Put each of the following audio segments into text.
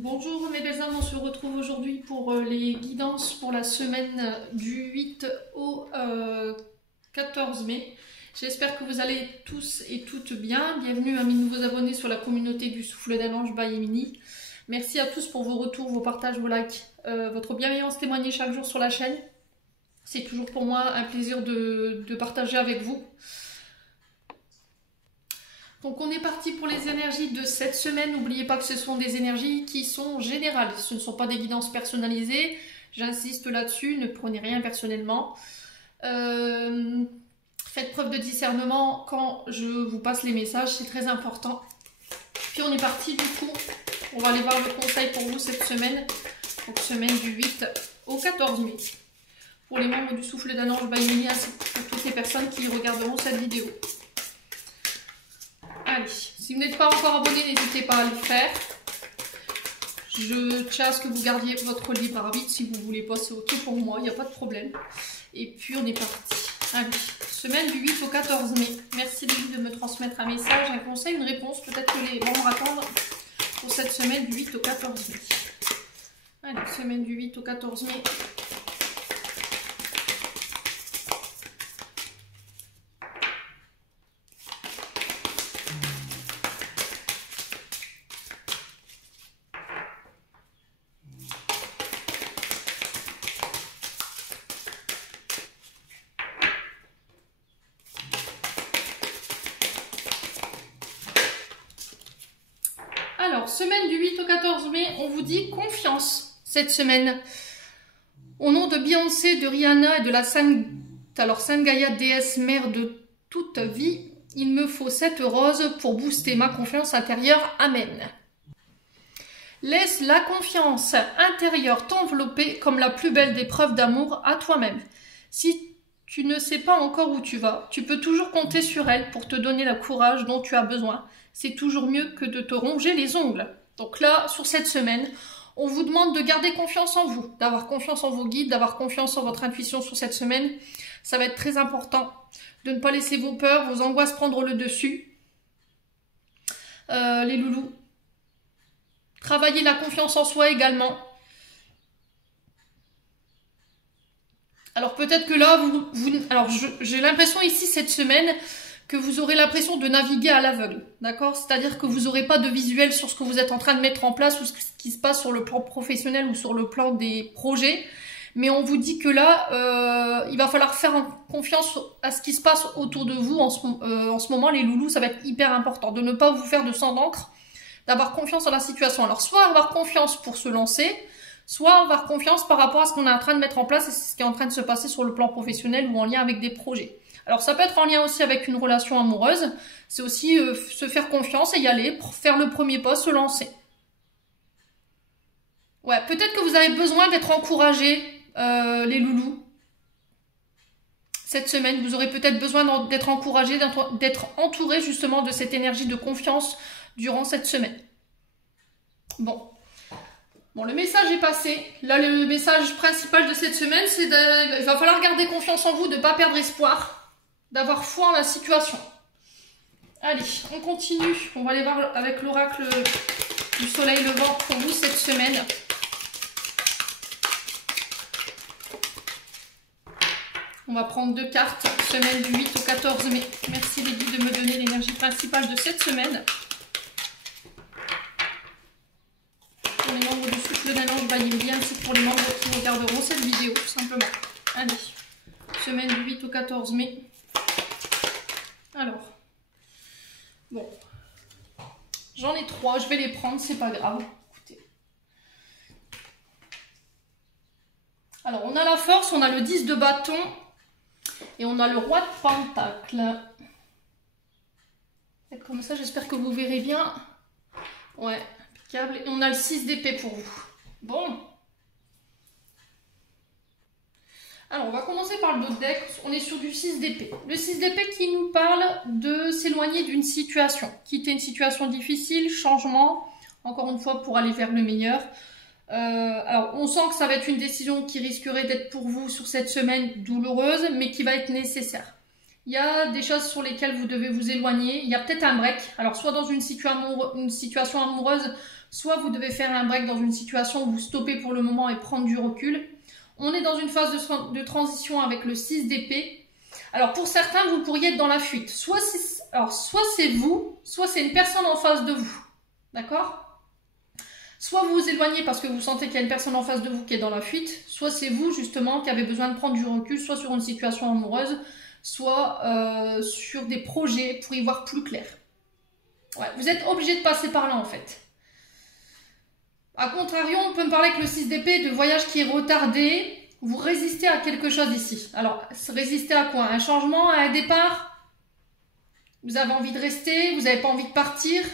Bonjour mes belles âmes, on se retrouve aujourd'hui pour les guidances pour la semaine du 8 au 14 mai. J'espère que vous allez tous et toutes bien. Bienvenue à mes nouveaux abonnés sur la communauté du Souffle d'un Ange by Émilie. Merci à tous pour vos retours, vos partages, vos likes, votre bienveillance témoignée chaque jour sur la chaîne. C'est toujours pour moi un plaisir de partager avec vous. Donc on est parti pour les énergies de cette semaine. N'oubliez pas que ce sont des énergies qui sont générales. Ce ne sont pas des guidances personnalisées. J'insiste là-dessus, ne prenez rien personnellement. Faites preuve de discernement quand je vous passe les messages, c'est très important. Puis on est parti du coup. On va aller voir le conseil pour vous cette semaine. Donc semaine du 8 au 14 mai. Pour les membres du Souffle d'un Ange by Émilie, ainsi que pour toutes les personnes qui regarderont cette vidéo. Allez, si vous n'êtes pas encore abonné, n'hésitez pas à le faire. Je tiens à ce que vous gardiez votre libre arbitre. Si vous voulez pas, c'est ok pour moi, il n'y a pas de problème. Et puis on est parti. Allez, semaine du 8 au 14 mai. Merci de me transmettre un message, un conseil, une réponse. Peut-être que les membres attendent pour cette semaine du 8 au 14 mai. Allez, semaine du 8 au 14 mai. Alors, semaine du 8 au 14 mai, on vous dit confiance cette semaine. Au nom de Beyoncé, de Rihanna et de la Sainte Gaïa, déesse mère de toute vie, il me faut 7 roses pour booster ma confiance intérieure. Amen. Laisse la confiance intérieure t'envelopper comme la plus belle des preuves d'amour à toi-même. Si tu ne sais pas encore où tu vas, tu peux toujours compter sur elle pour te donner le courage dont tu as besoin. C'est toujours mieux que de te ronger les ongles. Donc là, sur cette semaine, on vous demande de garder confiance en vous, d'avoir confiance en vos guides, d'avoir confiance en votre intuition sur cette semaine. Ça va être très important de ne pas laisser vos peurs, vos angoisses prendre le dessus. Les loulous. Travaillez la confiance en soi également. Alors peut-être que là, alors j'ai l'impression ici cette semaine que vous aurez l'impression de naviguer à l'aveugle, d'accord? C'est-à-dire que vous n'aurez pas de visuel sur ce que vous êtes en train de mettre en place ou ce qui se passe sur le plan professionnel ou sur le plan des projets. Mais on vous dit que là, il va falloir faire confiance à ce qui se passe autour de vous en ce moment, les loulous. Ça va être hyper important de ne pas vous faire de sang d'encre, d'avoir confiance en la situation. Alors soit avoir confiance pour se lancer, soit avoir confiance par rapport à ce qu'on est en train de mettre en place et ce qui est en train de se passer sur le plan professionnel ou en lien avec des projets. Alors ça peut être en lien aussi avec une relation amoureuse, c'est aussi se faire confiance et y aller, pour faire le premier pas, se lancer. Ouais, peut-être que vous avez besoin d'être encouragés, les loulous. Cette semaine, vous aurez peut-être besoin d'être encouragés, d'être entourés justement de cette énergie de confiance durant cette semaine. Bon, le message est passé. Là, le message principal de cette semaine, c'est qu'il va falloir garder confiance en vous, de ne pas perdre espoir, d'avoir foi en la situation. Allez, on continue. On va aller voir avec l'oracle du soleil levant pour vous cette semaine. On va prendre 2 cartes, semaine du 8 au 14 mai. Merci les guides de me donner l'énergie principale de cette semaine. Pour les membres du Souffle d'un Ange by Émilie, ainsi que pour les membres qui regarderont cette vidéo, tout simplement. Allez, semaine du 8 au 14 mai. Alors, bon, j'en ai 3, je vais les prendre, c'est pas grave. Écoutez. Alors, on a la force, on a le 10 de bâton et on a le roi de pentacle. Et comme ça, j'espère que vous verrez bien. Ouais, impeccable. Et on a le 6 d'épée pour vous. Bon. Alors, on va commencer par le dos de deck. On est sur du 6 d'épée. Le 6 d'épée qui nous parle de s'éloigner d'une situation. Quitter une situation difficile, changement, encore une fois, pour aller vers le meilleur. Alors, on sent que ça va être une décision qui risquerait d'être pour vous sur cette semaine douloureuse, mais qui va être nécessaire. Il y a des choses sur lesquelles vous devez vous éloigner. Il y a peut-être un break. Alors, soit dans une situation amoureuse, soit vous devez faire un break dans une situation où vous stoppez pour le moment et prendre du recul. On est dans une phase de transition avec le 6 d'épée. Alors pour certains, vous pourriez être dans la fuite. Soit c'est vous, soit c'est une personne en face de vous. D'accord? Soit vous vous éloignez parce que vous sentez qu'il y a une personne en face de vous qui est dans la fuite, soit c'est vous justement qui avez besoin de prendre du recul, soit sur une situation amoureuse, soit sur des projets pour y voir plus clair. Ouais, vous êtes obligé de passer par là en fait. A contrario, on peut me parler avec le 6 d'épée de voyage qui est retardé. Vous résistez à quelque chose ici. Alors, résister à quoi? Un changement, à un départ? Vous avez envie de rester? Vous n'avez pas envie de partir?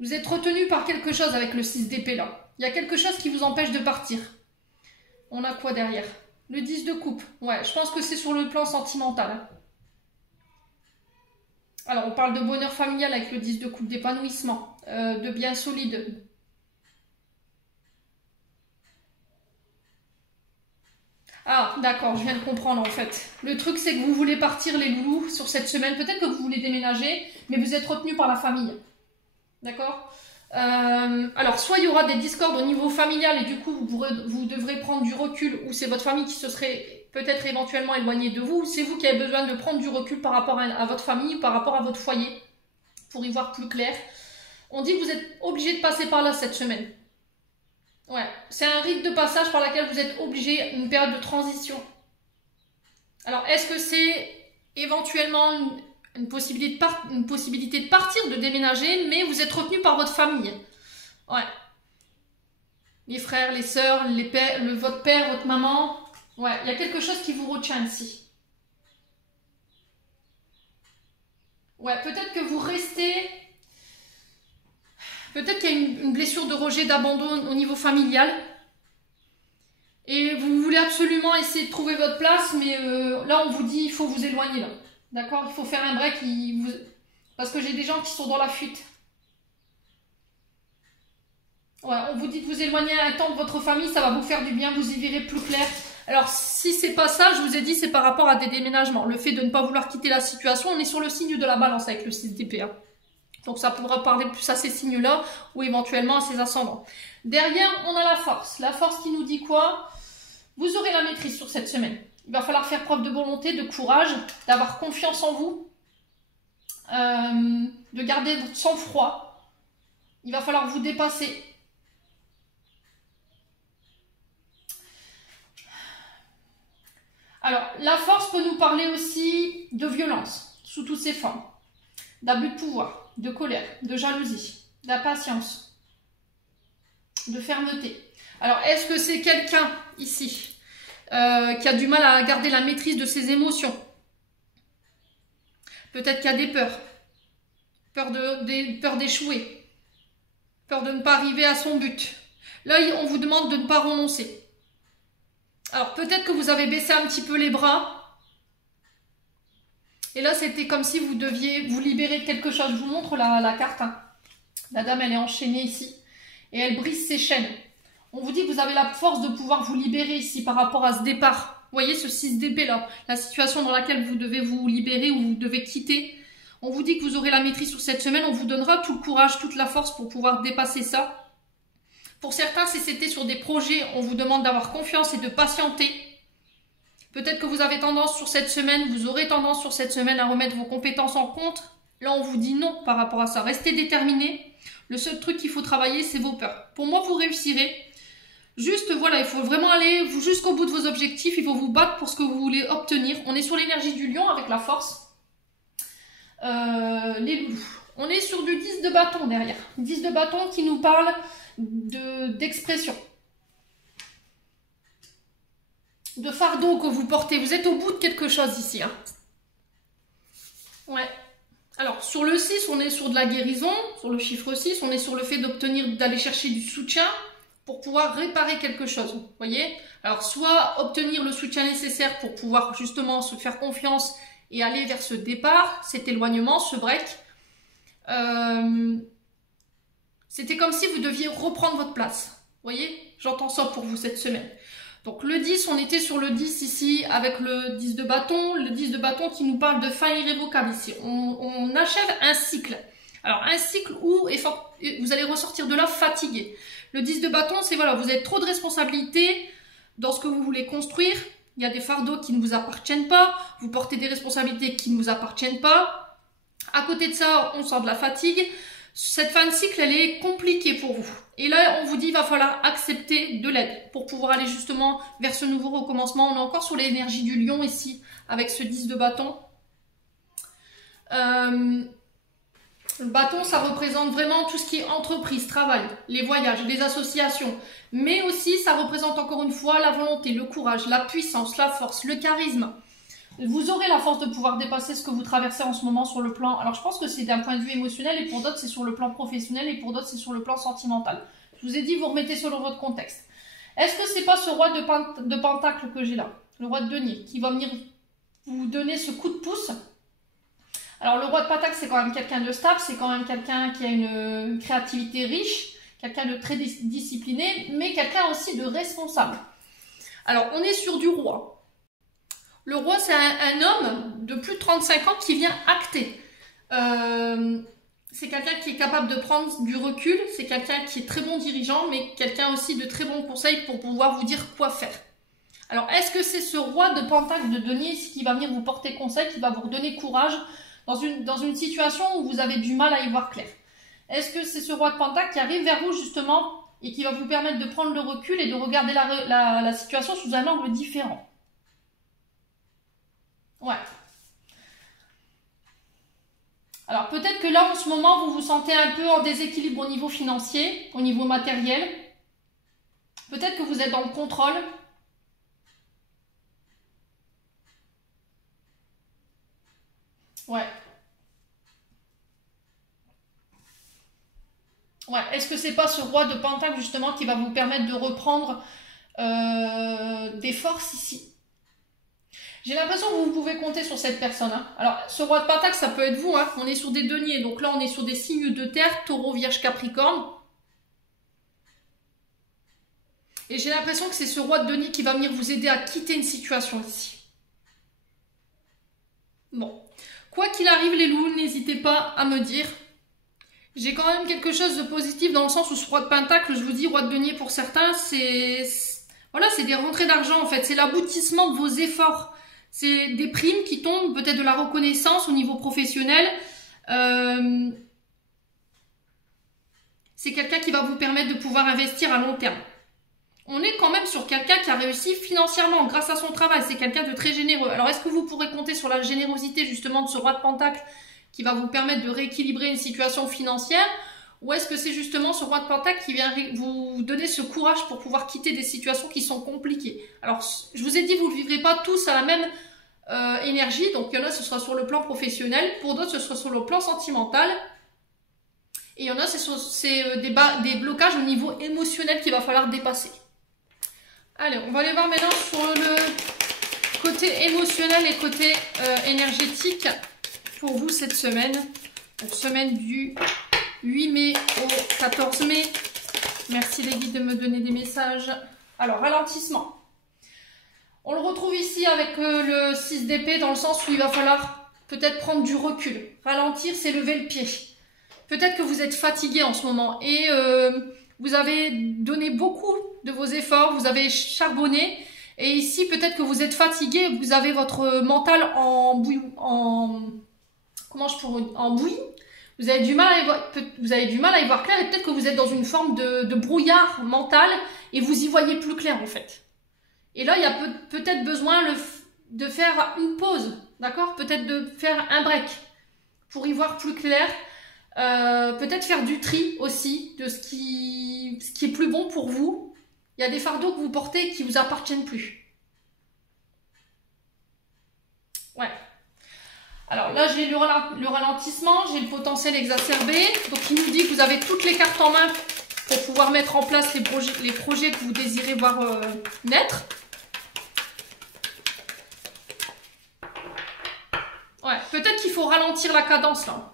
Vous êtes retenu par quelque chose avec le 6 d'épée là. Il y a quelque chose qui vous empêche de partir. On a quoi derrière? Le 10 de coupe. Ouais, je pense que c'est sur le plan sentimental. Hein. Alors, on parle de bonheur familial avec le 10 de coupe, d'épanouissement, de bien solide. Ah, d'accord, je viens de comprendre en fait. Le truc, c'est que vous voulez partir les loulous sur cette semaine. Peut-être que vous voulez déménager, mais vous êtes retenu par la famille. D'accord? Alors, soit il y aura des discordes au niveau familial et du coup, vous devrez prendre du recul, ou c'est votre famille qui se serait peut-être éventuellement éloignée de vous, ou c'est vous qui avez besoin de prendre du recul par rapport à votre famille, par rapport à votre foyer, pour y voir plus clair. On dit que vous êtes obligé de passer par là cette semaine. Ouais, c'est un rite de passage par lequel vous êtes obligé, une période de transition. Alors, est-ce que c'est éventuellement une possibilité de partir, de déménager, mais vous êtes retenu par votre famille? Ouais. Les frères, les sœurs, votre père, votre maman. Ouais, il y a quelque chose qui vous retient ici. Ouais, peut-être que vous restez... Peut-être qu'il y a une blessure de rejet, d'abandon au niveau familial. Et vous voulez absolument essayer de trouver votre place, mais là, on vous dit il faut vous éloigner. Là. D'accord? Il faut faire un break. Parce que j'ai des gens qui sont dans la fuite. Ouais, on vous dit de vous éloigner un temps de votre famille, ça va vous faire du bien, vous y verrez plus clair. Alors, si c'est pas ça, je vous ai dit, c'est par rapport à des déménagements. Le fait de ne pas vouloir quitter la situation, on est sur le signe de la balance avec le 6 d'épée. Hein. Donc ça pourra parler plus à ces signes-là ou éventuellement à ces ascendants. Derrière, on a la force. La force qui nous dit quoi? Vous aurez la maîtrise sur cette semaine. Il va falloir faire preuve de volonté, de courage, d'avoir confiance en vous, de garder votre sang-froid. Il va falloir vous dépasser. Alors, la force peut nous parler aussi de violence, sous toutes ses formes, d'abus de pouvoir, de colère, de jalousie, d'impatience, de fermeté. Alors, est-ce que c'est quelqu'un ici qui a du mal à garder la maîtrise de ses émotions? Peut-être qu'il y a des peurs. Peur d'échouer. Peur de ne pas arriver à son but. Là, on vous demande de ne pas renoncer. Alors, peut-être que vous avez baissé un petit peu les bras. Et là, c'était comme si vous deviez vous libérer de quelque chose. Je vous montre la carte. Hein. La dame, elle est enchaînée ici. Et elle brise ses chaînes. On vous dit que vous avez la force de pouvoir vous libérer ici par rapport à ce départ. Vous voyez ce 6 d'épée là. La situation dans laquelle vous devez vous libérer ou vous devez quitter. On vous dit que vous aurez la maîtrise sur cette semaine. On vous donnera tout le courage, toute la force pour pouvoir dépasser ça. Pour certains, si c'était sur des projets, on vous demande d'avoir confiance et de patienter. Peut-être que vous avez tendance sur cette semaine, vous aurez tendance sur cette semaine à remettre vos compétences en compte. Là, on vous dit non par rapport à ça. Restez déterminé. Le seul truc qu'il faut travailler, c'est vos peurs. Pour moi, vous réussirez. Juste, voilà, il faut vraiment aller jusqu'au bout de vos objectifs. Il faut vous battre pour ce que vous voulez obtenir. On est sur l'énergie du lion avec la force. Les loulous. On est sur du 10 de bâton derrière. 10 de bâton qui nous parle d'expression. De fardeau que vous portez. Vous êtes au bout de quelque chose ici. Hein. Ouais. Alors, sur le 6, on est sur de la guérison. Sur le chiffre 6, on est sur le fait d'aller chercher du soutien pour pouvoir réparer quelque chose. Vous voyez? Alors, soit obtenir le soutien nécessaire pour pouvoir justement se faire confiance et aller vers ce départ, cet éloignement, ce break. C'était comme si vous deviez reprendre votre place. Vous voyez? J'entends ça pour vous cette semaine. Donc le 10, on était sur le 10 ici avec le 10 de bâton. Le 10 de bâton qui nous parle de fin irrévocable ici. On achève un cycle. Alors, un cycle où vous allez ressortir de là fatigué. Le 10 de bâton, c'est voilà, vous avez trop de responsabilités dans ce que vous voulez construire. Il y a des fardeaux qui ne vous appartiennent pas. Vous portez des responsabilités qui ne vous appartiennent pas. À côté de ça, on sent de la fatigue. Cette fin de cycle, elle est compliquée pour vous. Et là, on vous dit, il va falloir accepter de l'aide pour pouvoir aller justement vers ce nouveau recommencement. On est encore sur l'énergie du lion ici, avec ce 10 de bâton. Le bâton, ça représente vraiment tout ce qui est entreprise, travail, les voyages, les associations. Mais aussi, ça représente encore une fois la volonté, le courage, la puissance, la force, le charisme. Vous aurez la force de pouvoir dépasser ce que vous traversez en ce moment sur le plan. Alors, je pense que c'est d'un point de vue émotionnel et pour d'autres, c'est sur le plan professionnel et pour d'autres, c'est sur le plan sentimental. Je vous ai dit, vous remettez selon votre contexte. Est-ce que c'est pas ce roi de pentacle que j'ai là, le roi de denier, qui va venir vous donner ce coup de pouce? Alors, le roi de pentacle, c'est quand même quelqu'un de stable, c'est quand même quelqu'un qui a une créativité riche, quelqu'un de très discipliné, mais quelqu'un aussi de responsable. Alors, on est sur du roi. Le roi, c'est un homme de plus de 35 ans qui vient acter. C'est quelqu'un qui est capable de prendre du recul, c'est quelqu'un qui est très bon dirigeant, mais quelqu'un aussi de très bons conseils pour pouvoir vous dire quoi faire. Alors, est-ce que c'est ce roi de pentacle de denier ici qui va venir vous porter conseil, qui va vous redonner courage dans une situation où vous avez du mal à y voir clair? Est-ce que c'est ce roi de pentacle qui arrive vers vous justement et qui va vous permettre de prendre le recul et de regarder la situation sous un angle différent? Ouais. Alors peut-être que là en ce moment vous vous sentez un peu en déséquilibre au niveau financier, au niveau matériel. Peut-être que vous êtes dans le contrôle. Ouais. Ouais. Est-ce que c'est pas ce roi de pentacle justement qui va vous permettre de reprendre des forces ici? J'ai l'impression que vous pouvez compter sur cette personne. Hein. Alors, ce roi de pentacle, ça peut être vous. Hein. On est sur des deniers. Donc là, on est sur des signes de terre, taureau, vierge, capricorne. Et j'ai l'impression que c'est ce roi de denier qui va venir vous aider à quitter une situation ici. Bon. Quoi qu'il arrive, les loups, n'hésitez pas à me dire. J'ai quand même quelque chose de positif dans le sens où ce roi de pentacle, je vous dis, roi de denier pour certains, voilà, c'est des rentrées d'argent en fait. C'est l'aboutissement de vos efforts. C'est des primes qui tombent, peut-être de la reconnaissance au niveau professionnel. C'est quelqu'un qui va vous permettre de pouvoir investir à long terme. On est quand même sur quelqu'un qui a réussi financièrement grâce à son travail. C'est quelqu'un de très généreux. Alors, est-ce que vous pourrez compter sur la générosité justement de ce roi de pentacle qui va vous permettre de rééquilibrer une situation financière? Ou est-ce que c'est justement ce roi de pentacle qui vient vous donner ce courage pour pouvoir quitter des situations qui sont compliquées? Alors, je vous ai dit, vous ne vivrez pas tous à la même énergie. Donc, il y en a, ce sera sur le plan professionnel. Pour d'autres, ce sera sur le plan sentimental. Et il y en a, c'est des blocages au niveau émotionnel qu'il va falloir dépasser. Allez, on va aller voir maintenant sur le côté émotionnel et côté énergétique pour vous cette semaine. Donc, semaine du 8 mai au 14 mai. Merci les guides de me donner des messages. Alors, ralentissement. On le retrouve ici avec le 6 d'épée dans le sens où il va falloir peut-être prendre du recul. Ralentir, c'est lever le pied. Peut-être que vous êtes fatigué en ce moment et vous avez donné beaucoup de vos efforts, vous avez charbonné. Et ici, peut-être que vous êtes fatigué, vous avez votre mental en bouillie. Vous avez du mal à y voir clair et peut-être que vous êtes dans une forme de brouillard mental et vous y voyez plus clair en fait. Et là, il y a peut-être besoin de faire une pause, d'accord? Peut-être de faire un break pour y voir plus clair. Peut-être faire du tri aussi de ce qui est plus bon pour vous. Il y a des fardeaux que vous portez qui ne vous appartiennent plus. Ouais. Alors là, j'ai le ralentissement, j'ai le potentiel exacerbé. Donc, il nous dit que vous avez toutes les cartes en main pour pouvoir mettre en place les projets que vous désirez voir naître. Ouais, peut-être qu'il faut ralentir la cadence là.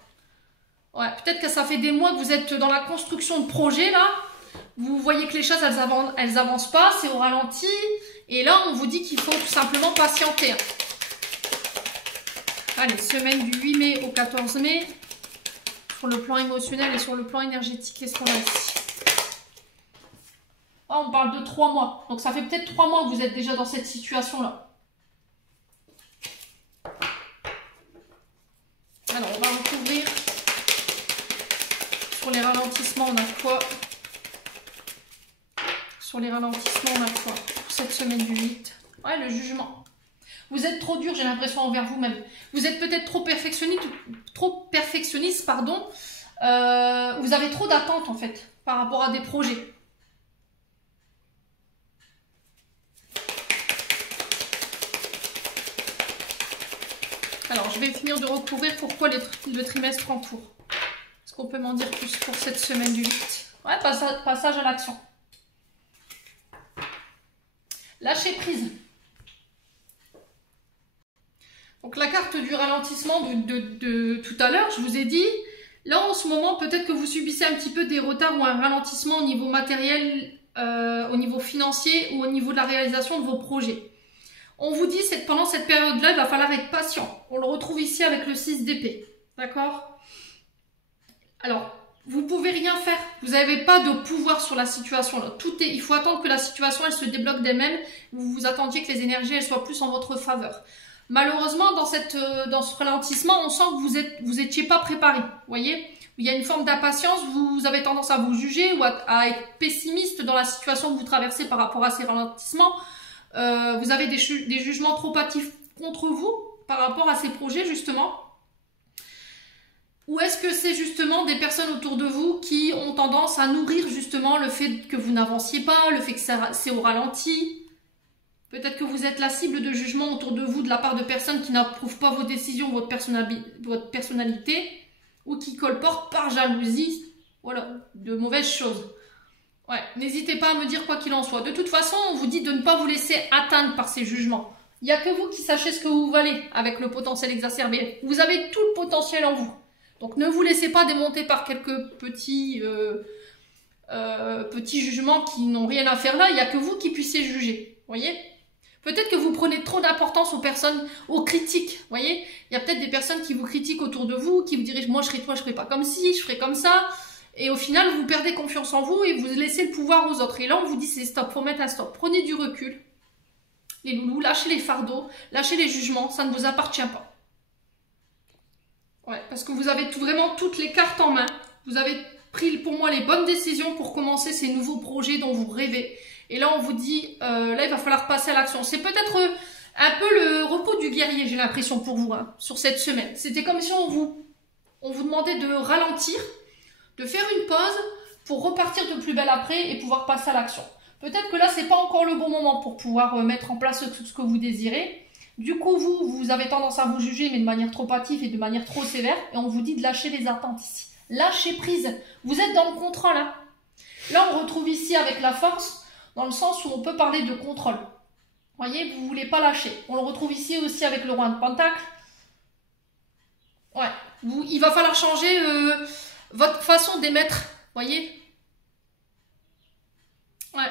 Ouais, peut-être que ça fait des mois que vous êtes dans la construction de projets là. Vous voyez que les choses, elles avancent pas, c'est au ralenti. Et là, on vous dit qu'il faut tout simplement patienter. Allez, semaine du 8 mai au 14 mai. sur le plan émotionnel et sur le plan énergétique. Qu'est-ce qu'on a ici? Oh, on parle de 3 mois. Donc ça fait peut-être 3 mois que vous êtes déjà dans cette situation-là. Alors, on va recouvrir. Sur les ralentissements, on a quoi? Sur les ralentissements, on a quoi pour cette semaine du 8? Ouais, le jugement. Vous êtes trop dur, j'ai l'impression, envers vous-même. Vous êtes peut-être trop perfectionniste, pardon. Vous avez trop d'attentes, en fait, par rapport à des projets. Alors, je vais finir de recouvrir pourquoi le trimestre en cours. Est-ce qu'on peut m'en dire plus pour cette semaine du 8? Ouais, passage à l'action. Lâcher prise. Donc la carte du ralentissement de tout à l'heure, je vous ai dit, là en ce moment, peut-être que vous subissez un petit peu des retards ou un ralentissement au niveau matériel, au niveau financier ou au niveau de la réalisation de vos projets. On vous dit que pendant cette période-là, il va falloir être patient. On le retrouve ici avec le 6 d'épée. D'accord? Alors, vous ne pouvez rien faire. Vous n'avez pas de pouvoir sur la situation. Là. Il faut attendre que la situation elle se débloque d'elle-même. Vous attendiez que les énergies elles soient plus en votre faveur. Malheureusement, dans ce ralentissement, on sent que vous étiez pas préparé. Vous voyez? Il y a une forme d'impatience. Vous avez tendance à vous juger ou à être pessimiste dans la situation que vous traversez par rapport à ces ralentissements. Vous avez des jugements trop hâtifs contre vous par rapport à ces projets, justement. Ou est-ce que c'est justement des personnes autour de vous qui ont tendance à nourrir justement le fait que vous n'avanciez pas, le fait que c'est au ralenti? Peut-être que vous êtes la cible de jugement autour de vous de la part de personnes qui n'approuvent pas vos décisions, votre personnalité, ou qui colportent par jalousie, voilà, de mauvaises choses. Ouais, n'hésitez pas à me dire quoi qu'il en soit. De toute façon, on vous dit de ne pas vous laisser atteindre par ces jugements. Il n'y a que vous qui sachez ce que vous valez avec le potentiel exacerbé. Vous avez tout le potentiel en vous. Donc ne vous laissez pas démonter par quelques petits jugements qui n'ont rien à faire là. Il n'y a que vous qui puissiez juger. Voyez? Peut-être que vous prenez trop d'importance aux personnes, aux critiques. Voyez? Il y a peut-être des personnes qui vous critiquent autour de vous, qui vous dirigent, moi je serai toi, je ferai pas comme ci, je ferai comme ça. Et au final, vous perdez confiance en vous et vous laissez le pouvoir aux autres. Et là, on vous dit c'est stop, faut mettre un stop. Prenez du recul. Les loulous, lâchez les fardeaux, lâchez les jugements, ça ne vous appartient pas. Ouais, parce que vous avez vraiment toutes les cartes en main. Vous avez pris pour moi les bonnes décisions pour commencer ces nouveaux projets dont vous rêvez. Et là, on vous dit, là, il va falloir passer à l'action. C'est peut-être un peu le repos du guerrier, j'ai l'impression pour vous, hein, sur cette semaine. C'était comme si on vous demandait de ralentir, de faire une pause pour repartir de plus belle après et pouvoir passer à l'action. Peut-être que là, c'est pas encore le bon moment pour pouvoir mettre en place tout ce que vous désirez. Du coup, vous avez tendance à vous juger, mais de manière trop hâtive et de manière trop sévère. Et on vous dit de lâcher les attentes ici. Lâchez prise. Vous êtes dans le contrôle. Hein. Là, on retrouve ici avec la force, dans le sens où on peut parler de contrôle. Vous voyez, vous ne voulez pas lâcher. On le retrouve ici aussi avec le roi de Pentacle. Ouais, il va falloir changer votre façon d'émettre. Vous voyez? Ouais.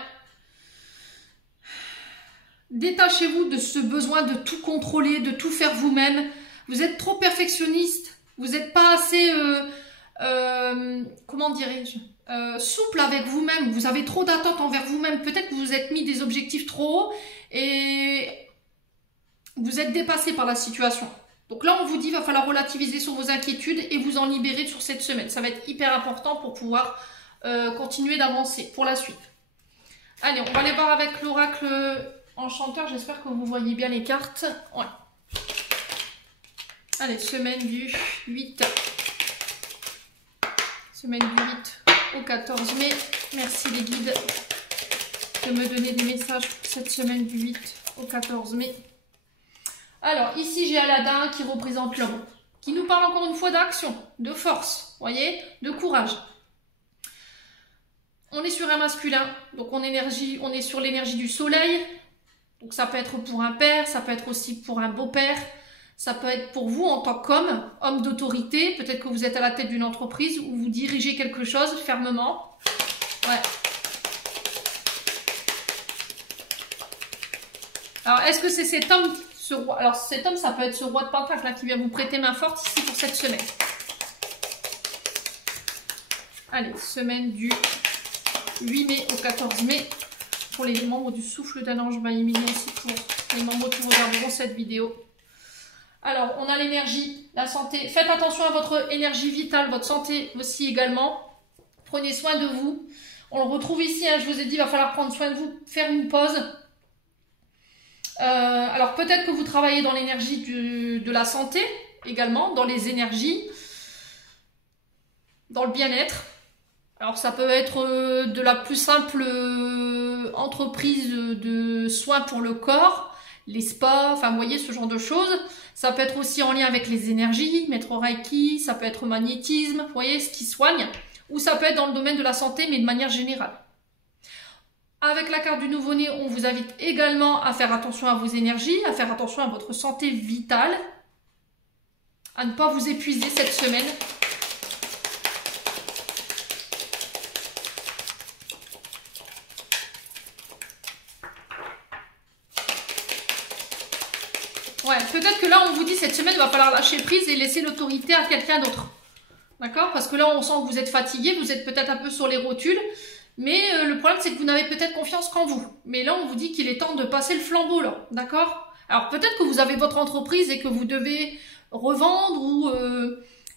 Détachez-vous de ce besoin de tout contrôler, de tout faire vous-même. Vous êtes trop perfectionniste. Vous n'êtes pas assez, comment dirais-je, souple avec vous-même. Vous avez trop d'attentes envers vous-même. Peut-être que vous vous êtes mis des objectifs trop hauts et vous êtes dépassé par la situation. Donc là, on vous dit qu'il va falloir relativiser sur vos inquiétudes et vous en libérer sur cette semaine. Ça va être hyper important pour pouvoir continuer d'avancer pour la suite. Allez, on va aller voir avec l'oracle enchanteur. J'espère que vous voyez bien les cartes. Ouais. Allez, semaine du 8. Semaine du 8 au 14 mai. Merci les guides de me donner des messages pour cette semaine du 8 au 14 mai. Alors, ici, j'ai Aladin qui représente l'homme, qui nous parle encore une fois d'action, de force, voyez, de courage. On est sur un masculin, donc on est sur l'énergie du soleil. Donc ça peut être pour un père, ça peut être aussi pour un beau-père. Ça peut être pour vous en tant qu'homme, homme d'autorité. Peut-être que vous êtes à la tête d'une entreprise ou vous dirigez quelque chose fermement. Ouais. Alors, est-ce que c'est cet homme, ce roi? Alors, cet homme, ça peut être ce roi de Pentacle là, qui vient vous prêter main forte ici pour cette semaine. Allez, semaine du 8 mai au 14 mai pour les membres du souffle d'un ange illuminé, ainsi pour les membres qui regarderont cette vidéo. Alors, on a l'énergie, la santé. Faites attention à votre énergie vitale, votre santé aussi également. Prenez soin de vous. On le retrouve ici, hein, je vous ai dit, il va falloir prendre soin de vous, faire une pause. Alors, peut-être que vous travaillez dans l'énergie de la santé également, dans les énergies, dans le bien-être. Alors, ça peut être de la plus simple entreprise de soins pour le corps, les spas, enfin, vous voyez, ce genre de choses. Ça peut être aussi en lien avec les énergies, mettre Reiki, ça peut être magnétisme, vous voyez, ce qui soigne. Ou ça peut être dans le domaine de la santé, mais de manière générale. Avec la carte du nouveau-né, on vous invite également à faire attention à vos énergies, à faire attention à votre santé vitale, à ne pas vous épuiser cette semaine. Ouais, peut-être que là, on vous dit cette semaine, il va falloir lâcher prise et laisser l'autorité à quelqu'un d'autre. D'accord? Parce que là, on sent que vous êtes fatigué, vous êtes peut-être un peu sur les rotules. Mais le problème, c'est que vous n'avez peut-être confiance qu'en vous. Mais là, on vous dit qu'il est temps de passer le flambeau, là. D'accord? Alors, peut-être que vous avez votre entreprise et que vous devez revendre ou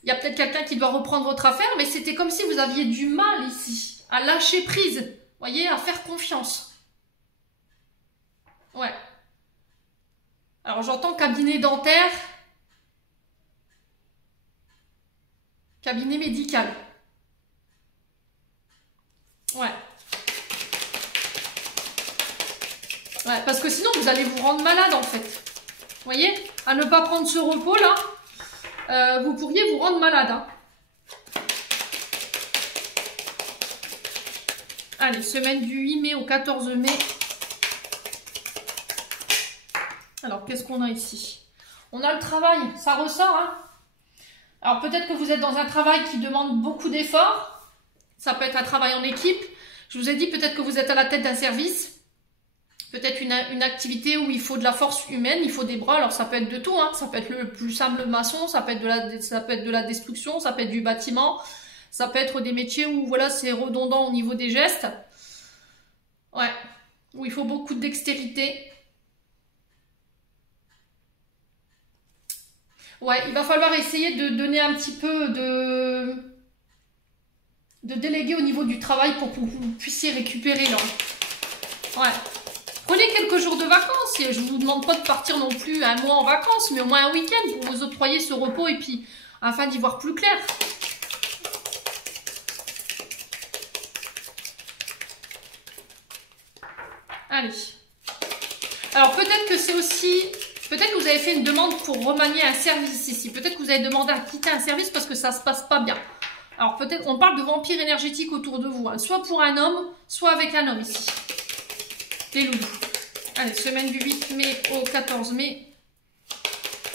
il y a peut-être quelqu'un qui doit reprendre votre affaire. Mais c'était comme si vous aviez du mal ici à lâcher prise. Vous voyez, à faire confiance. Ouais. Alors, j'entends cabinet dentaire, cabinet médical. Ouais. Ouais, parce que sinon, vous allez vous rendre malade, en fait. Vous voyez? À ne pas prendre ce repos, là, vous pourriez vous rendre malade. Hein. Allez, semaine du 8 mai au 14 mai. Alors, qu'est-ce qu'on a ici? On a le travail, ça ressort. Hein. Alors, peut-être que vous êtes dans un travail qui demande beaucoup d'efforts. Ça peut être un travail en équipe. Je vous ai dit peut-être que vous êtes à la tête d'un service. Peut-être une activité où il faut de la force humaine, il faut des bras. Alors, ça peut être de tout. Hein. Ça peut être le plus simple maçon, ça peut être de la destruction, ça peut être du bâtiment. Ça peut être des métiers où voilà, c'est redondant au niveau des gestes. Ouais, où il faut beaucoup de dextérité. Ouais, il va falloir essayer de donner un petit peu de déléguer au niveau du travail pour que vous puissiez récupérer là. Ouais. Prenez quelques jours de vacances. Et je ne vous demande pas de partir non plus un mois en vacances, mais au moins un week-end pour vous octroyer ce repos et puis afin d'y voir plus clair. Allez. Alors peut-être que c'est aussi... Peut-être que vous avez fait une demande pour remanier un service ici. Peut-être que vous avez demandé à quitter un service parce que ça ne se passe pas bien. Alors peut-être, on parle de vampires énergétiques autour de vous. Hein. Soit pour un homme, soit avec un homme ici. Les loulous. Allez, semaine du 8 mai au 14 mai.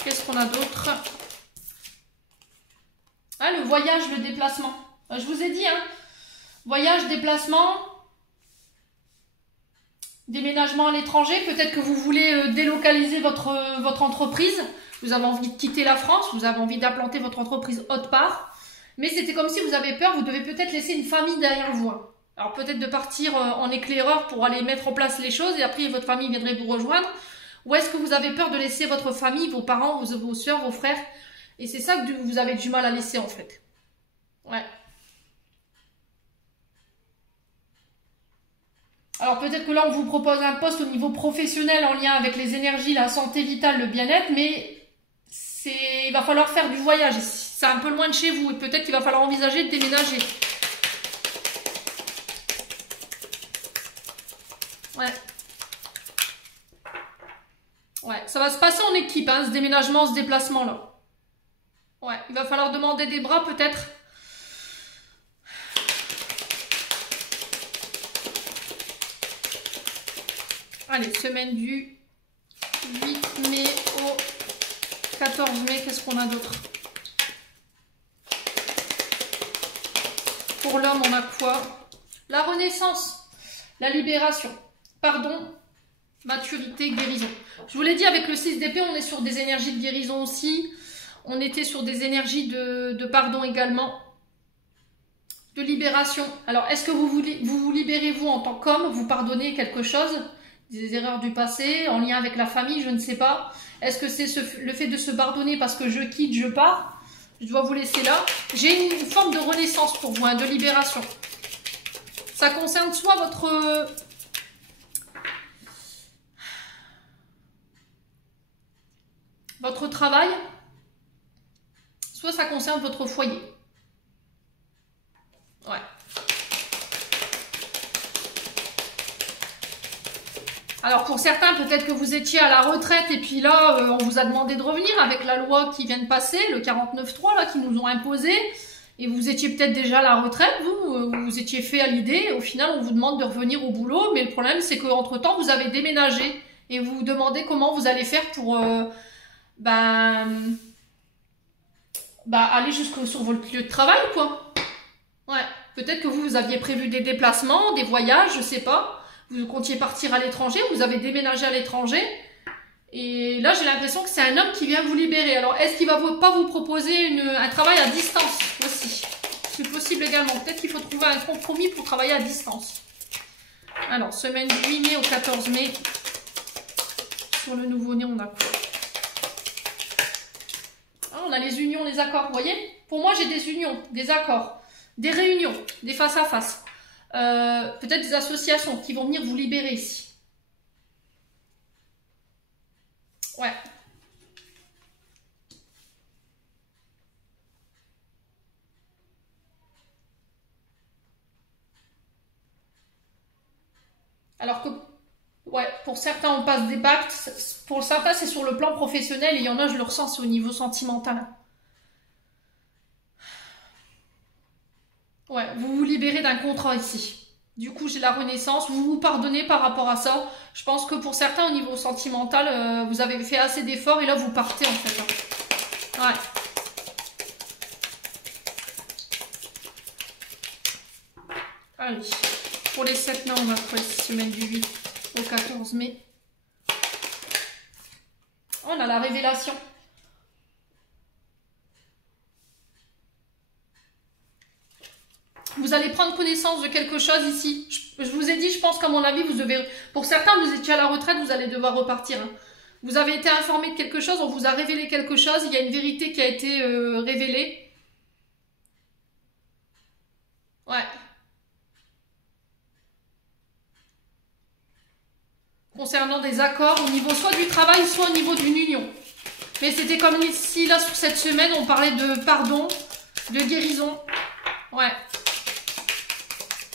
Qu'est-ce qu'on a d'autre? Ah, le voyage, le déplacement. Je vous ai dit, hein. Voyage, déplacement... Déménagement à l'étranger, peut-être que vous voulez délocaliser votre entreprise, vous avez envie de quitter la France, vous avez envie d'implanter votre entreprise autre part, mais c'était comme si vous avez peur, vous devez peut-être laisser une famille derrière vous. Alors peut-être de partir en éclaireur pour aller mettre en place les choses et après votre famille viendrait vous rejoindre, ou est-ce que vous avez peur de laisser votre famille, vos parents, vos soeurs, vos frères, et c'est ça que vous avez du mal à laisser en fait. Ouais. Alors peut-être que là, on vous propose un poste au niveau professionnel en lien avec les énergies, la santé vitale, le bien-être, mais il va falloir faire du voyage ici. C'est un peu loin de chez vous et peut-être qu'il va falloir envisager de déménager. Ouais. Ouais, ça va se passer en équipe, hein, ce déménagement, ce déplacement-là. Ouais, il va falloir demander des bras peut-être. Allez, semaine du 8 mai au 14 mai, qu'est-ce qu'on a d'autre? Pour l'homme, on a quoi? La renaissance, la libération, pardon, maturité, guérison. Je vous l'ai dit, avec le 6 d'épée, on est sur des énergies de guérison aussi. On était sur des énergies de pardon également. de libération. Alors, est-ce que vous libérez vous en tant qu'homme, vous pardonnez quelque chose, des erreurs du passé, en lien avec la famille, je ne sais pas. Est-ce que c'est le fait de se pardonner parce que je quitte, je pars, je dois vous laisser là. J'ai une forme de renaissance pour vous, hein, de libération. Ça concerne soit votre travail, soit ça concerne votre foyer. Ouais. Alors pour certains, peut-être que vous étiez à la retraite et puis là, on vous a demandé de revenir avec la loi qui vient de passer, le 49.3 là, qui nous ont imposé. Et vous étiez peut-être déjà à la retraite, vous étiez fait à l'idée. Au final, on vous demande de revenir au boulot. Mais le problème, c'est qu'entre-temps, vous avez déménagé. Et vous vous demandez comment vous allez faire pour aller sur votre lieu de travail, quoi. Ouais. Peut-être que vous aviez prévu des déplacements, des voyages, je sais pas. Vous comptiez partir à l'étranger, vous avez déménagé à l'étranger. Et là, j'ai l'impression que c'est un homme qui vient vous libérer. Alors, est-ce qu'il va pas vous proposer un travail à distance aussi? C'est possible également. Peut-être qu'il faut trouver un compromis pour travailler à distance. Alors, semaine du 8 mai au 14 mai. Sur le nouveau-né, on a quoi? Ah, on a les unions, les accords. Vous voyez? Pour moi, j'ai des unions, des accords, des réunions, des face-à-face. Peut-être des associations qui vont venir vous libérer ici. Ouais. Alors que, ouais, pour certains, on passe des pactes. Pour certains, c'est sur le plan professionnel. Et il y en a, je le ressens, c'est au niveau sentimental. Ouais, vous vous libérez d'un contrat ici. Du coup, j'ai la renaissance. Vous vous pardonnez par rapport à ça. Je pense que pour certains, au niveau sentimental, vous avez fait assez d'efforts et là, vous partez en fait. Ouais. Allez. Pour les 7 mai, on va faire cette semaine du 8 au 14 mai. On a la révélation. Vous allez prendre connaissance de quelque chose ici. Je vous ai dit, je pense qu'à mon avis, vous devez... Pour certains, vous étiez à la retraite, vous allez devoir repartir. Vous avez été informé de quelque chose, on vous a révélé quelque chose, il y a une vérité qui a été révélée. Ouais. Concernant des accords au niveau soit du travail, soit au niveau d'une union. Mais c'était comme ici, là, sur cette semaine, on parlait de pardon, de guérison. Ouais.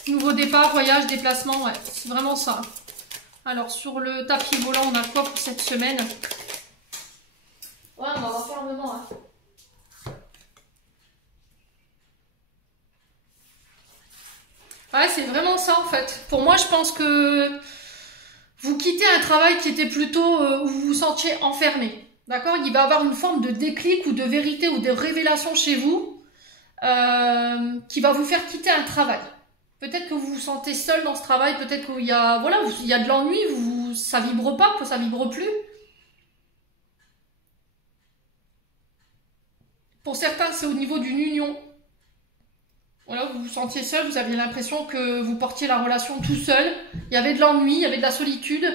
Nouveau départ, voyage, déplacement, ouais, c'est vraiment ça. Alors, sur le tapis volant, on a quoi pour cette semaine? Ouais, on va voir fermement. Hein. Ouais, c'est vraiment ça, en fait. Pour moi, je pense que vous quittez un travail qui était plutôt où vous vous sentiez enfermé. D'accord? Il va y avoir une forme de déclic ou de vérité ou de révélation chez vous qui va vous faire quitter un travail. Peut-être que vous vous sentez seul dans ce travail, peut-être qu'il y a, voilà, il y a de l'ennui, ça vibre pas, ça vibre plus. Pour certains, c'est au niveau d'une union. Voilà, vous vous sentiez seul, vous aviez l'impression que vous portiez la relation tout seul. Il y avait de l'ennui, il y avait de la solitude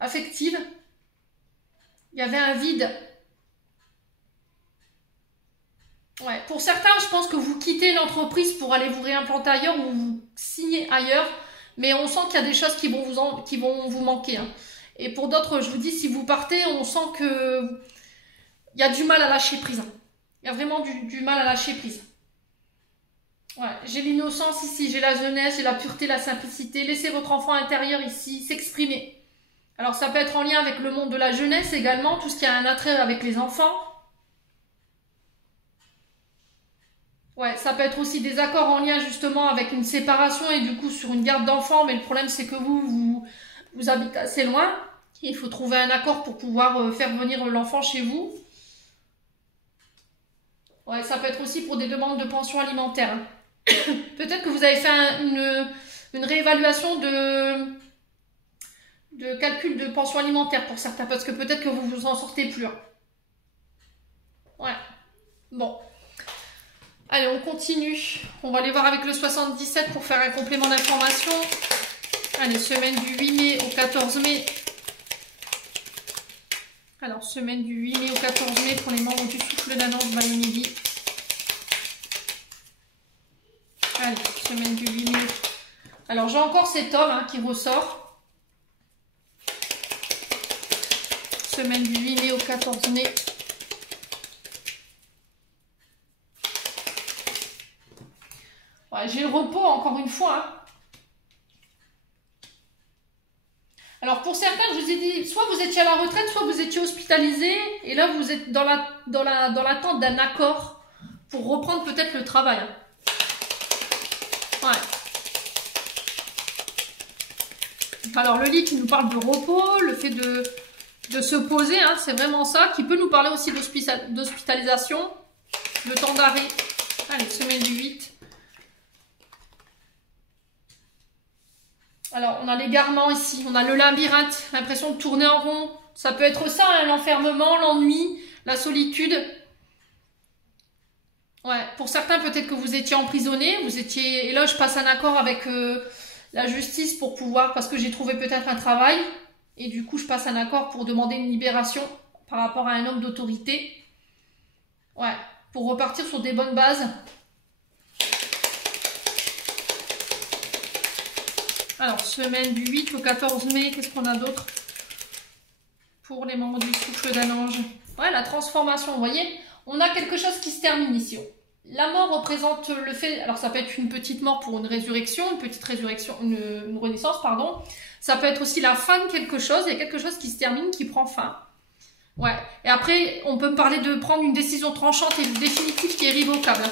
affective. Il y avait un vide. Ouais. Pour certains, je pense que vous quittez l'entreprise pour aller vous réimplanter ailleurs ou vous signer ailleurs, mais on sent qu'il y a des choses qui vont vous manquer. Hein. Et pour d'autres, je vous dis, si vous partez, on sent que il y a du mal à lâcher prise. Hein. Il y a vraiment du mal à lâcher prise. Ouais, j'ai l'innocence ici, j'ai la jeunesse, j'ai la pureté, la simplicité. Laissez votre enfant intérieur ici s'exprimer. Alors ça peut être en lien avec le monde de la jeunesse également, tout ce qui a un attrait avec les enfants. Ouais, ça peut être aussi des accords en lien justement avec une séparation et du coup sur une garde d'enfants, mais le problème c'est que vous habitez assez loin. Il faut trouver un accord pour pouvoir faire venir l'enfant chez vous. Ouais, ça peut être aussi pour des demandes de pension alimentaire. Peut-être que vous avez fait une réévaluation de calcul de pension alimentaire pour certains, parce que peut-être que vous vous en sortez plus. Hein. Ouais. Bon. Allez, on continue. On va aller voir avec le 77 pour faire un complément d'information. Allez, semaine du 8 mai au 14 mai. Alors, semaine du 8 mai au 14 mai pour les membres du souffle d'Annonce by Midi. Allez, semaine du 8 mai. Alors, j'ai encore cet homme qui ressort. Semaine du 8 mai au 14 mai. Ouais, j'ai le repos encore une fois. Alors pour certains, je vous ai dit, soit vous étiez à la retraite, soit vous étiez hospitalisé, et là vous êtes dans l'attente d'un accord pour reprendre peut-être le travail. Ouais. Alors le lit qui nous parle de repos, le fait de se poser, c'est vraiment ça, qui peut nous parler aussi d'hospitalisation, de temps d'arrêt. Allez, semaine du 8. Alors, on a l'égarement ici, on a le labyrinthe, l'impression de tourner en rond. Ça peut être ça, l'enfermement, l'ennui, la solitude. Ouais, pour certains, peut-être que vous étiez emprisonné, et là, je passe un accord avec la justice pour pouvoir, parce que j'ai trouvé peut-être un travail, et du coup, je passe un accord pour demander une libération par rapport à un homme d'autorité. Ouais, pour repartir sur des bonnes bases. Alors, semaine du 8 au 14 mai, qu'est-ce qu'on a d'autre pour les membres du souffle d'un ange? Ouais, la transformation, vous voyez, on a quelque chose qui se termine ici. La mort représente le fait, alors ça peut être une petite mort pour une résurrection, une petite résurrection, une renaissance, pardon. Ça peut être aussi la fin de quelque chose, il y a quelque chose qui se termine, qui prend fin. Ouais, et après, on peut me parler de prendre une décision tranchante et définitive qui est irrévocable.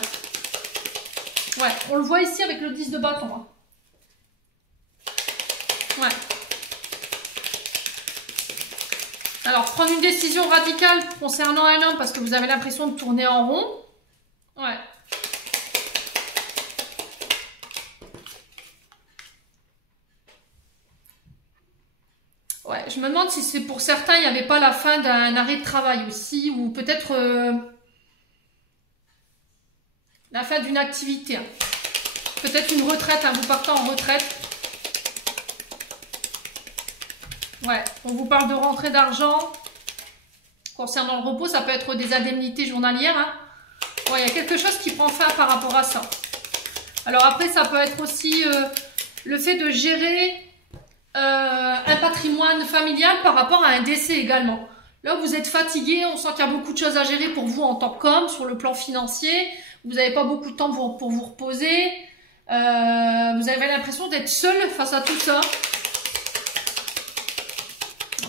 Ouais, on le voit ici avec le 10 de bâton. Ouais. Alors, prendre une décision radicale concernant un homme parce que vous avez l'impression de tourner en rond. Ouais. Ouais, je me demande si c'est pour certains, il n'y avait pas la fin d'un arrêt de travail aussi, ou peut-être la fin d'une activité. Peut-être une retraite, vous partez en retraite. Ouais, on vous parle de rentrée d'argent. Concernant le repos, ça peut être des indemnités journalières. Ouais, il y a quelque chose qui prend fin par rapport à ça. Alors après, ça peut être aussi le fait de gérer un patrimoine familial par rapport à un décès également. Là, vous êtes fatigué, on sent qu'il y a beaucoup de choses à gérer pour vous en tant qu'homme, sur le plan financier. Vous n'avez pas beaucoup de temps pour vous reposer. Vous avez l'impression d'être seul face à tout ça.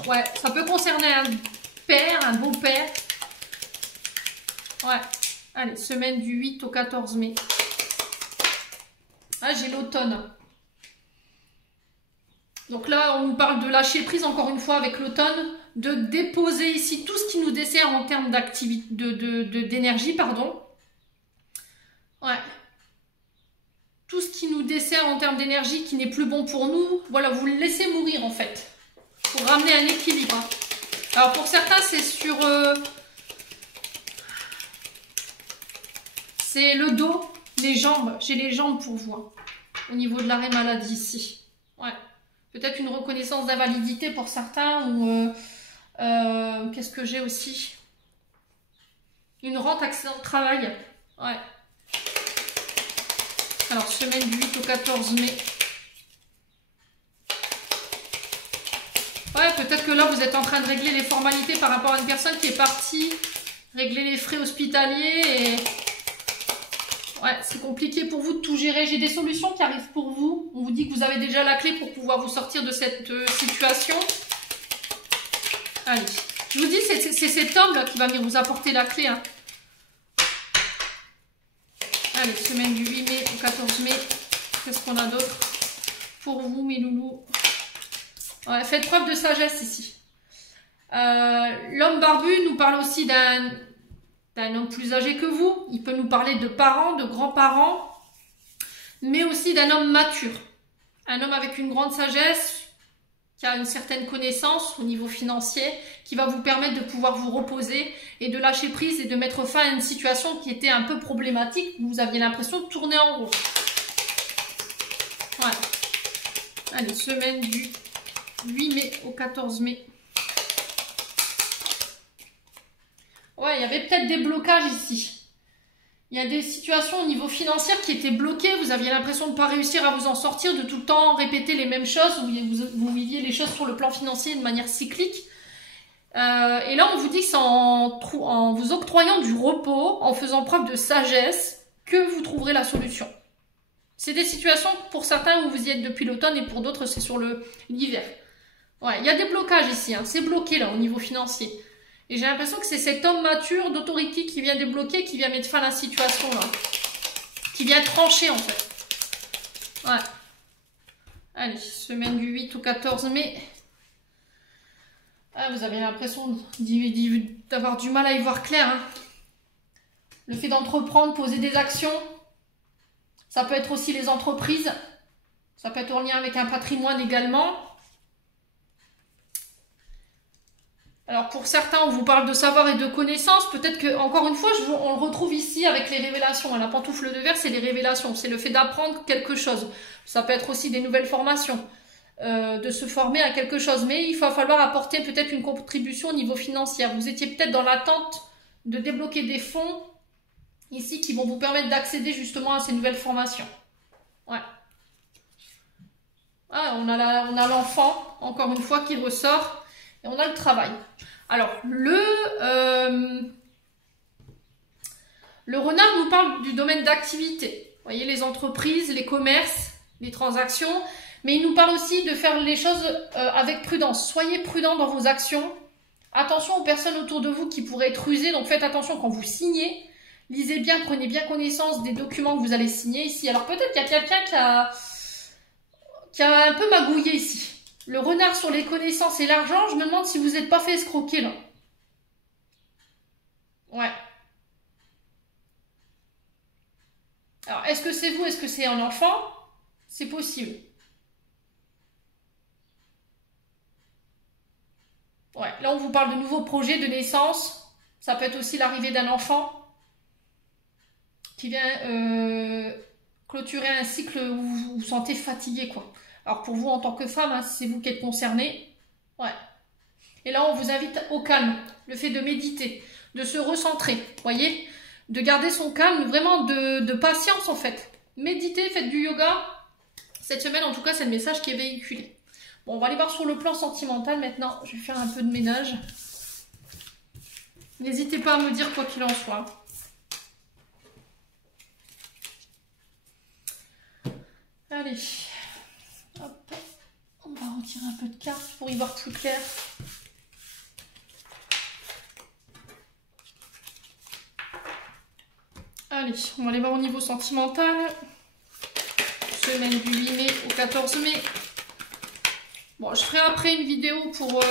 Ouais, ça peut concerner un père, un beau-père. Ouais, allez, semaine du 8 au 14 mai. Ah, j'ai l'automne. Donc là, on nous parle de lâcher prise encore une fois avec l'automne, de déposer ici tout ce qui nous dessert en termes d'activité, d'énergie, pardon. Ouais. Tout ce qui nous dessert en termes d'énergie qui n'est plus bon pour nous, voilà, vous le laissez mourir en fait. Pour ramener un équilibre. Alors pour certains, c'est sur... c'est le dos, les jambes. J'ai les jambes pour vous. Au niveau de l'arrêt maladie ici. Ouais. Peut-être une reconnaissance d'invalidité pour certains. Ou qu'est-ce que j'ai aussi? Une rente accident de travail. Ouais. Alors semaine du 8 au 14 mai. Ouais, peut-être que là, vous êtes en train de régler les formalités par rapport à une personne qui est partie, régler les frais hospitaliers et... Ouais, c'est compliqué pour vous de tout gérer. J'ai des solutions qui arrivent pour vous. On vous dit que vous avez déjà la clé pour pouvoir vous sortir de cette situation. Allez, je vous dis, c'est cet homme-là qui va venir vous apporter la clé. Allez, semaine du 8 mai au 14 mai. Qu'est-ce qu'on a d'autre pour vous, mes loulous? Ouais, faites preuve de sagesse ici. L'homme barbu nous parle aussi d'un homme plus âgé que vous. Il peut nous parler de parents, de grands-parents, mais aussi d'un homme mature. Un homme avec une grande sagesse, qui a une certaine connaissance au niveau financier, qui va vous permettre de pouvoir vous reposer et de lâcher prise et de mettre fin à une situation qui était un peu problématique, où vous aviez l'impression de tourner en rond. Voilà. Allez, semaine du 8 mai au 14 mai. Ouais, il y avait peut-être des blocages ici. Il y a des situations au niveau financier qui étaient bloquées. Vous aviez l'impression de ne pas réussir à vous en sortir, de tout le temps répéter les mêmes choses. Vous viviez les choses sur le plan financier de manière cyclique. Et là, on vous dit que c'est en vous octroyant du repos, en faisant preuve de sagesse, que vous trouverez la solution. C'est des situations, pour certains, où vous y êtes depuis l'automne, et pour d'autres, c'est sur l'hiver. Ouais, il y a des blocages ici. Hein. C'est bloqué, là, au niveau financier. Et j'ai l'impression que c'est cet homme mature d'autorité qui vient débloquer, qui vient mettre fin à la situation, là. Qui vient trancher, en fait. Ouais. Allez, semaine du 8 au 14 mai. Ah, vous avez l'impression d'avoir du mal à y voir clair. Hein. Le fait d'entreprendre, poser des actions. Ça peut être aussi les entreprises. Ça peut être en lien avec un patrimoine également. Alors pour certains, on vous parle de savoir et de connaissance. Peut-être que, encore une fois, on le retrouve ici avec les révélations. La pantoufle de verre, c'est les révélations. C'est le fait d'apprendre quelque chose. Ça peut être aussi des nouvelles formations. De se former à quelque chose. Mais il va falloir apporter peut-être une contribution au niveau financier. Vous étiez peut-être dans l'attente de débloquer des fonds ici qui vont vous permettre d'accéder justement à ces nouvelles formations. Ouais. Ah, on a l'enfant, encore une fois, qui ressort. Et on a le travail. Alors, le renard nous parle du domaine d'activité. Vous voyez, les entreprises, les commerces, les transactions. Mais il nous parle aussi de faire les choses avec prudence. Soyez prudent dans vos actions. Attention aux personnes autour de vous qui pourraient être rusées. Donc, faites attention quand vous signez. Lisez bien, prenez bien connaissance des documents que vous allez signer ici. Alors, peut-être qu'il y a quelqu'un qui a un peu magouillé ici. Le renard sur les connaissances et l'argent, je me demande si vous n'êtes pas fait escroquer là. Ouais. Alors, est-ce que c'est vous? Est-ce que c'est un enfant? C'est possible. Ouais, là on vous parle de nouveaux projets de naissance. Ça peut être aussi l'arrivée d'un enfant qui vient clôturer un cycle où vous vous sentez fatigué, quoi. Alors pour vous en tant que femme, hein, c'est vous qui êtes concernée. Ouais. Et là, on vous invite au calme. Le fait de méditer, de se recentrer, voyez, de garder son calme, vraiment de patience en fait. Méditez, faites du yoga. Cette semaine, en tout cas, c'est le message qui est véhiculé. Bon, on va aller voir sur le plan sentimental maintenant. Je vais faire un peu de ménage. N'hésitez pas à me dire quoi qu'il en soit. Allez. Hop. On va retirer un peu de cartes pour y voir plus clair. Allez, on va aller voir au niveau sentimental. Semaine du 8 mai au 14 mai. Bon, je ferai après une vidéo pour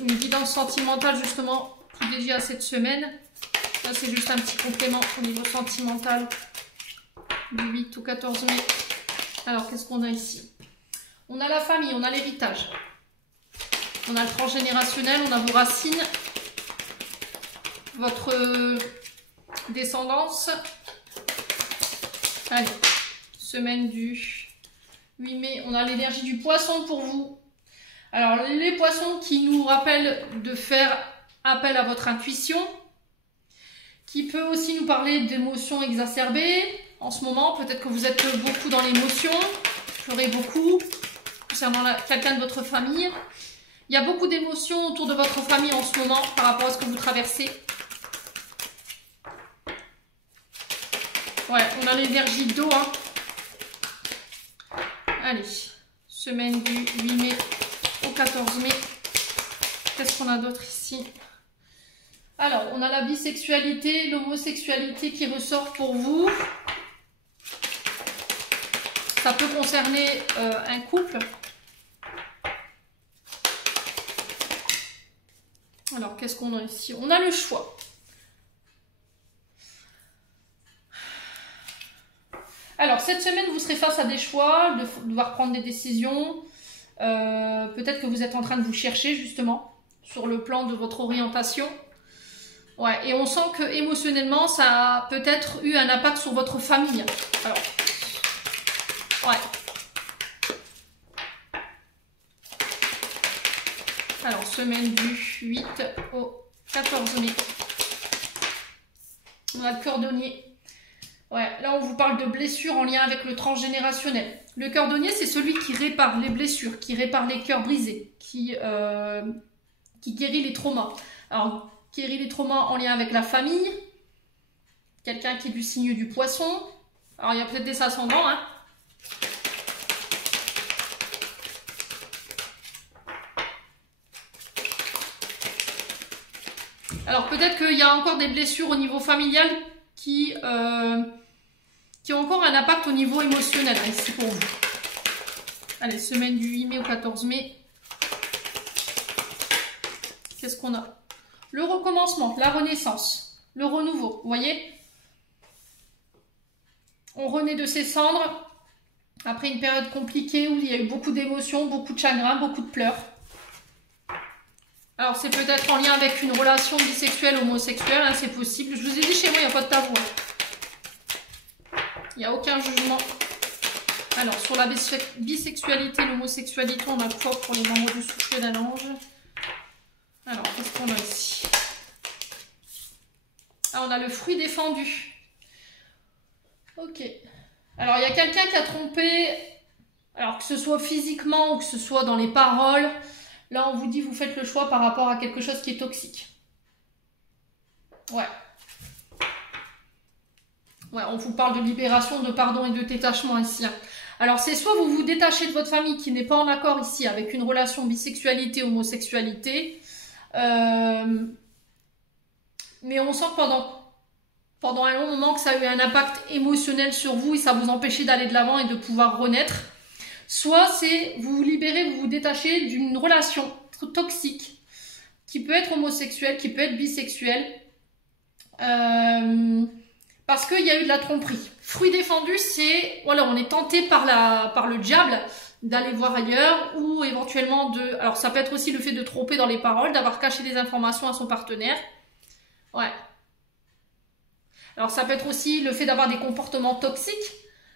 une guidance sentimentale justement qui est dédiée à cette semaine. Ça, c'est juste un petit complément au niveau sentimental du 8 au 14 mai. Alors, qu'est-ce qu'on a ici? On a la famille, on a l'héritage. On a le transgénérationnel, on a vos racines, votre descendance. Allez, semaine du 8 mai, on a l'énergie du poisson pour vous. Alors, les poissons qui nous rappellent de faire appel à votre intuition, qui peut aussi nous parler d'émotions exacerbées. En ce moment, peut-être que vous êtes beaucoup dans l'émotion, pleurez beaucoup, concernant quelqu'un de votre famille. Il y a beaucoup d'émotions autour de votre famille en ce moment par rapport à ce que vous traversez. Ouais, on a l'énergie d'eau. Hein. Allez, semaine du 8 mai au 14 mai. Qu'est-ce qu'on a d'autre ici? Alors, on a la bisexualité, l'homosexualité qui ressort pour vous. Ça peut concerner un couple. Alors, qu'est-ce qu'on a ici? On a le choix. Alors, cette semaine, vous serez face à des choix, de devoir prendre des décisions. Peut-être que vous êtes en train de vous chercher justement sur le plan de votre orientation. Ouais, et on sent que émotionnellement, ça a peut-être eu un impact sur votre famille. Alors, ouais. Alors, semaine du 8 au 14 mai. On a le cordonnier. Ouais, là, on vous parle de blessures en lien avec le transgénérationnel. Le cordonnier, c'est celui qui répare les blessures, qui répare les cœurs brisés, qui guérit les traumas. Alors, guérit les traumas en lien avec la famille. Quelqu'un qui est du signe du poisson. Alors, il y a peut-être des ascendants, hein. Alors peut-être qu'il y a encore des blessures au niveau familial qui ont encore un impact au niveau émotionnel, hein, ici pour vous. Allez, semaine du 8 mai au 14 mai. Qu'est-ce qu'on a? Le recommencement, la renaissance, le renouveau, vous voyez? On renaît de ses cendres après une période compliquée où il y a eu beaucoup d'émotions, beaucoup de chagrin, beaucoup de pleurs. Alors, c'est peut-être en lien avec une relation bisexuelle, homosexuelle, hein, c'est possible. Je vous ai dit, chez moi, il n'y a pas de tabou. Il n'y a aucun jugement. Alors, sur la bisexualité, l'homosexualité, on a quoi pour les membres du souffle d'un ange? Alors, qu'est-ce qu'on a ici? Ah, on a le fruit défendu. Ok. Alors, il y a quelqu'un qui a trompé, alors que ce soit physiquement ou que ce soit dans les paroles. Là, on vous dit, vous faites le choix par rapport à quelque chose qui est toxique. Ouais. Ouais, on vous parle de libération, de pardon et de détachement ici. Alors, c'est soit vous vous détachez de votre famille qui n'est pas en accord ici avec une relation bisexualité, homosexualité. Mais on sent que pendant un long moment que ça a eu un impact émotionnel sur vous et ça vous empêchait d'aller de l'avant et de pouvoir renaître. Soit c'est vous vous libérez, vous vous détachez d'une relation toxique qui peut être homosexuelle, qui peut être bisexuelle, parce qu'il y a eu de la tromperie. Fruit défendu, c'est, voilà, on est tenté par le diable d'aller voir ailleurs ou éventuellement de... Alors ça peut être aussi le fait de tromper dans les paroles, d'avoir caché des informations à son partenaire. Ouais. Alors ça peut être aussi le fait d'avoir des comportements toxiques.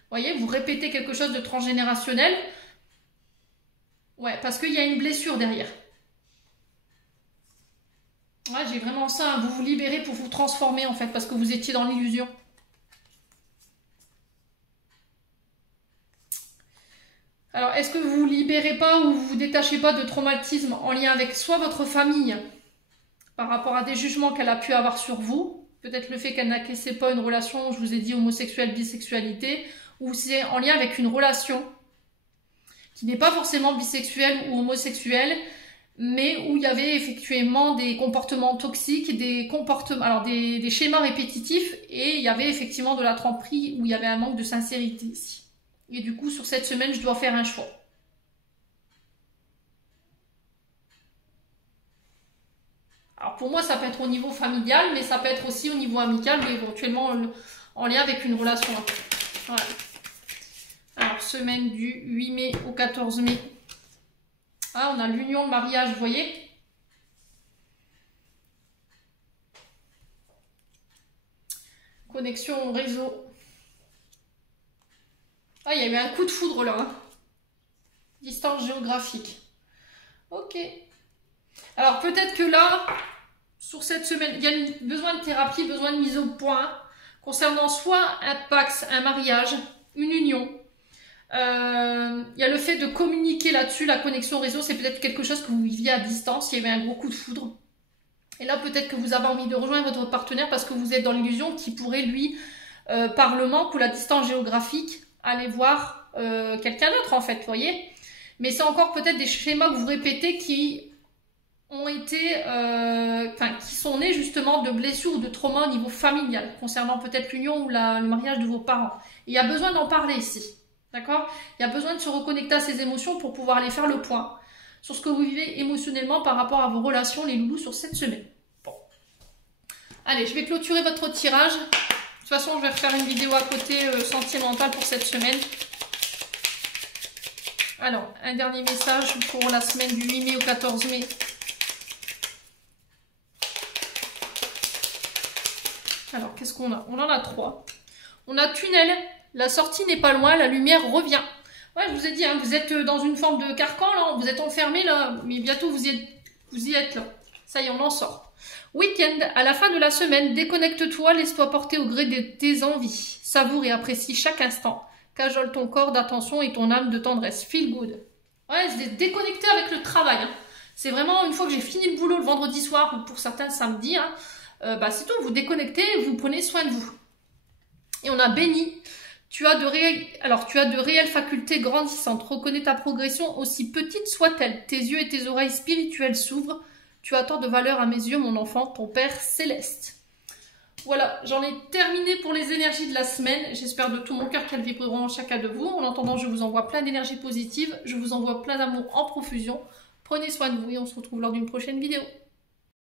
Vous voyez, vous répétez quelque chose de transgénérationnel. Ouais, parce qu'il y a une blessure derrière. Ouais, j'ai vraiment ça. Hein. Vous vous libérez pour vous transformer en fait, parce que vous étiez dans l'illusion. Alors, est-ce que vous vous libérez pas ou vous vous détachez pas de traumatisme en lien avec soit votre famille, par rapport à des jugements qu'elle a pu avoir sur vous, peut-être le fait qu'elle n'acquiesçait pas une relation, je vous ai dit homosexuelle, bisexualité, ou c'est en lien avec une relation qui n'est pas forcément bisexuelle ou homosexuelle, mais où il y avait effectivement des comportements toxiques, des schémas répétitifs, et il y avait effectivement de la tromperie, où il y avait un manque de sincérité ici. Et du coup, sur cette semaine, je dois faire un choix. Alors pour moi, ça peut être au niveau familial, mais ça peut être aussi au niveau amical, ou éventuellement en lien avec une relation. Voilà. Alors, semaine du 8 mai au 14 mai. Ah, on a l'union, le mariage, vous voyez? Connexion au réseau. Ah, il y a eu un coup de foudre là. Hein. Distance géographique. Ok. Alors, peut-être que là, sur cette semaine, il y a besoin de thérapie, besoin de mise au point concernant soit un pax, un mariage, une union. Il y a le fait de communiquer là-dessus, la connexion au réseau, c'est peut-être quelque chose que vous viviez à distance, il y avait un gros coup de foudre. Et là, peut-être que vous avez envie de rejoindre votre partenaire parce que vous êtes dans l'illusion qui pourrait, lui, par le manque ou la distance géographique, aller voir quelqu'un d'autre, en fait, vous voyez. Mais c'est encore peut-être des schémas que vous répétez qui ont été, qui sont nés justement de blessures ou de traumas au niveau familial, concernant peut-être l'union ou le mariage de vos parents. Et il y a besoin d'en parler ici. D'accord? Il y a besoin de se reconnecter à ses émotions pour pouvoir aller faire le point sur ce que vous vivez émotionnellement par rapport à vos relations, les loulous, sur cette semaine. Bon. Allez, je vais clôturer votre tirage. De toute façon, je vais refaire une vidéo à côté sentimentale pour cette semaine. Alors, un dernier message pour la semaine du 8 mai au 14 mai. Alors, qu'est-ce qu'on a? On en a 3. On a tunnel. La sortie n'est pas loin, la lumière revient. Ouais, je vous ai dit, hein, vous êtes dans une forme de carcan, là. Vous êtes enfermé, là. Mais bientôt, vous y êtes, là. Ça y est, on en sort. Week-end. À la fin de la semaine, déconnecte-toi, laisse-toi porter au gré de tes envies. Savoure et apprécie chaque instant. Cajole ton corps d'attention et ton âme de tendresse. Feel good. Ouais, c'est déconnecté avec le travail. Hein. C'est vraiment, une fois que j'ai fini le boulot le vendredi soir, ou pour certains samedi, hein, c'est tout, vous déconnectez et vous prenez soin de vous. Et on a béni. Tu as de réelles facultés grandissantes. Reconnais ta progression, aussi petite soit-elle. Tes yeux et tes oreilles spirituelles s'ouvrent. Tu as tant de valeur à mes yeux, mon enfant, ton Père céleste. Voilà, j'en ai terminé pour les énergies de la semaine. J'espère de tout mon cœur qu'elles vibreront en chacun de vous. En attendant, je vous envoie plein d'énergie positive. Je vous envoie plein d'amour en profusion. Prenez soin de vous et on se retrouve lors d'une prochaine vidéo.